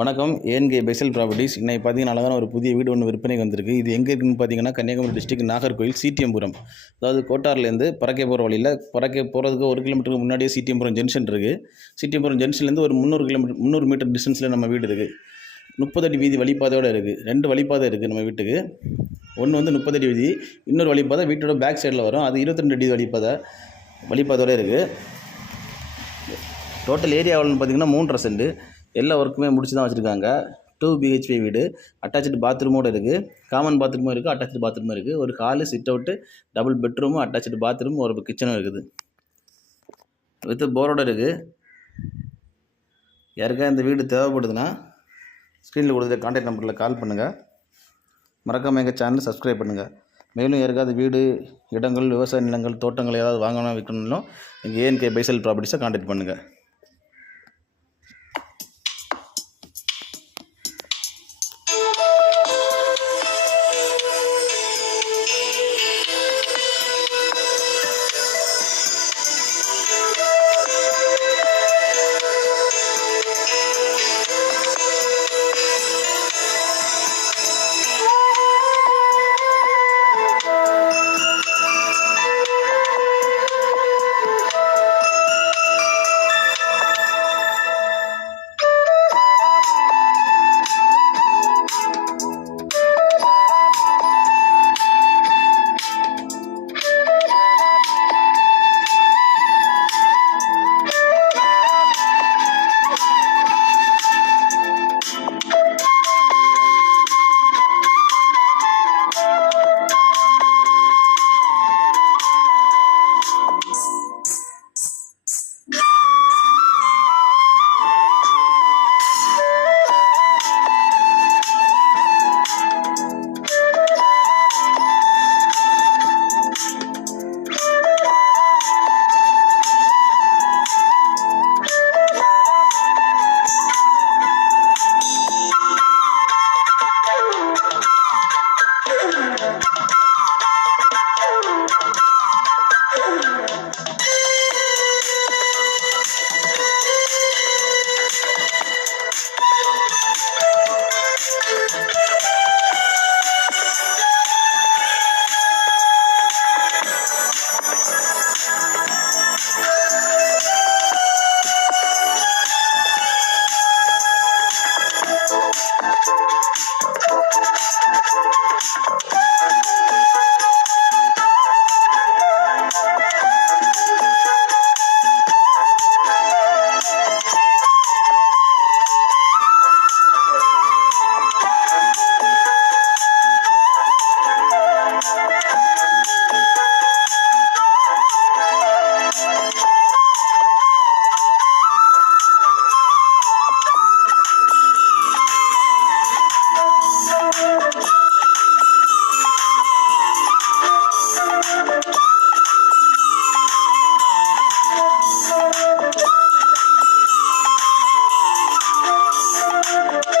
வணக்கம். ஏஎன்கே Bessel properties. இன்னைக்கு பார்த்தீங்கன்னா அழகான ஒரு புதிய வீடு ஒன்று விற்பனைக்கு வந்திருக்கு. இது எங்கே இருக்குன்னு பார்த்தீங்கன்னா கன்னியாகுமரி டிஸ்ட்ரிக்ட் நாகர்கோவில் சிடிஎம்புரம். அதாவது கோட்டார்லேருந்து பறக்கை போகிற வழியில் பறக்கை போகிறதுக்கு 1 கிலோமீட்டருக்கு முன்னாடியே சிடிஎம்புரம் ஜங்ஷன் இருக்குது. சிடிஎம்புரம் ஜங்ஷன்லேருந்து ஒரு 300 மீட்டர் டிஸ்டன்ஸில் நம்ம வீடு இருக்குது. 30 அடி வீதி வழிப்பாதையோடு இருக்குது. 2 வழிப்பாதை இருக்குது நம்ம வீட்டுக்கு. ஒன்று வந்து 30 அடி வீதி, இன்னொரு வழிப்பாதை வீட்டோட பேக் சைடில் வரும். அது 22 அடி வழிப்பாதையோடு இருக்குது. டோட்டல் ஏரியா எவ்வளோன்னு பார்த்தீங்கன்னா 3.5 சென்ட். எல்லா ஒர்க்குமே முடிச்சு தான் வச்சுருக்காங்க. 2 BHK வீடு, அட்டாச்சு பாத்ரூமோடு இருக்குது. காமன் பாத்ரூமும் இருக்குது, அட்டாச்சு பாத்ரூமும் இருக்குது. ஒரு hall, sit out, double bedroom, attach bathroom, ஒரு கிச்சனும் இருக்குது. வித் போரோடு இருக்குது. யாருக்கா இந்த வீடு தேவைப்படுதுன்னா ஸ்க்ரீனில் கொடுத்துட்டு கான்டாக்ட் நம்பரில் கால் பண்ணுங்கள். மறக்காமல் எங்கள் சேனலை சப்ஸ்கிரைப் பண்ணுங்கள். மேலும் யாருக்காவது வீடு, இடங்கள், விவசாய நிலங்கள், தோட்டங்கள் ஏதாவது வாங்கணும் விற்கணும்னாலும் எங்கள் ஏஎன்கே பெசல் ப்ராப்பர்ட்டிஸை கான்டாக்ட் பண்ணுங்கள்.